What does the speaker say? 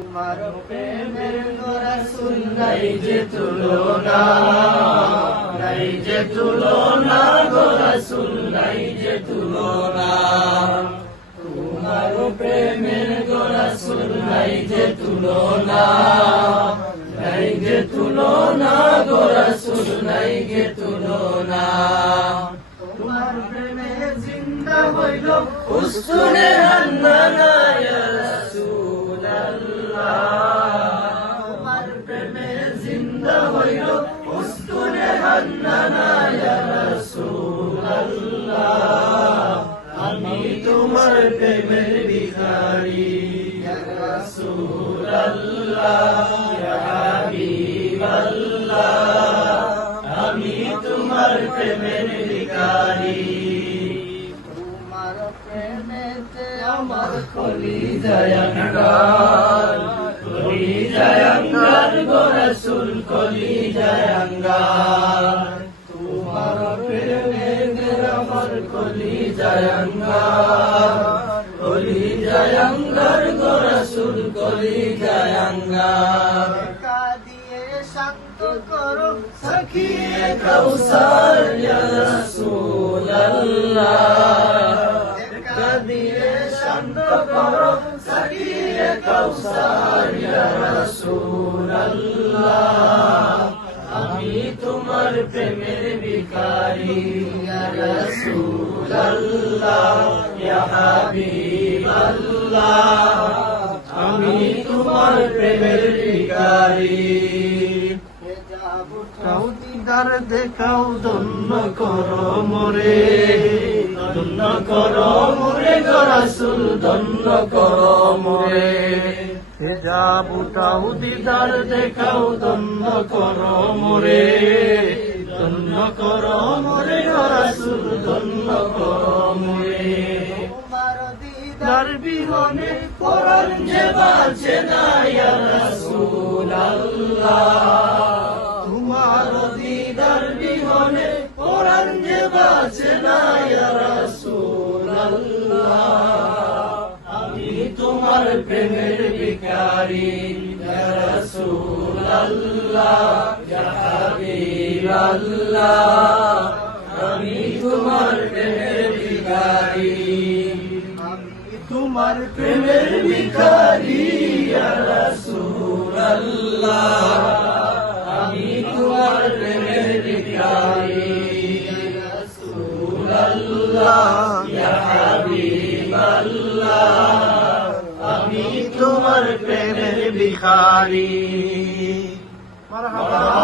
তোমার প্রেমের রাসূল নাই যে তুলনা, নাই যে তুলনা গো রাসূল নাই যে তুলনা। তোমার প্রেমের গো রাসূল নাই যে তুলনা, নাই যে তুলনা গো রাসূল নাই যে তুলনা। তোমার প্রেমে জিন্দা হইল উস্তুনে হান্নানা ইয়া রাসূলুল্লাহ। তোমার প্রেমে জিন্দা হইল উস্তুনে হান্নানা ইয়া রাসূলুল্লাহ। আমি তোমার প্রেমের ভিখারি ইয়া রাসূলুল্লাহ, ইয়া হাবিবাল্লাহ। আমি তোমার প্রেমের ভিখারি। তোমার প্রেমেতে আমার কলিজায় আঙ্গার, কলিজায় আঙ্গার গো রাসূল কলিজায় আঙ্গার। তোমার প্রেমেতে আমার কলিজায় আঙ্গার, কলিজায় আঙ্গার গো রাসূল কলিজায় আঙ্গার। শান্ত করো সখিয়ে কাউসার ইয়া রাসূলুল্লাহ। দেখা দিয়ে শান্ত করো সখিয়ে কাউসার ইয়া রাসূলুল্লাহ। আমি তোমার প্রেমের ভিখারি ইয়া রাসূলুল্লাহ, ইয়া হাবিবাল্লাহ। আমি তোমার প্রেমের ভিখারি। দিদার দেখাও ধন্য করো মোরে, ধন্য করো মোরে গো রাসূল ধন্য করো মোরে। হেজাব উঠাও দিদার দেখাও ধন্য করো মোরে, ধন্য করো মোরে গো রাসূল ধন্য করো মোরে। তোমার দিদার বিহনে পরাণ যে বাঁচে না ইয়া রাসূলুল্লাহ। তোমার দিদার বিহনে পরাণ যে বাঁচে না ইয়া রাসূলুল্লাহ। আমি তোমার প্রেমের ভিখারি ইয়া রাসূলুল্লাহ, ইয়া হাবিবাল্লাহ। আমি তোমার প্রেমের ভিখারি। আমি তোমার প্রেমের ভিখারি ইয়া রাসূলুল্লাহ। আমি তোমার প্রেমের ভিখারি ইয়া রাসূলুল্লাহ, ইয়া হাবিবাল্লাহ। আমি তোমার প্রেমের ভিখারি। মারহাবা।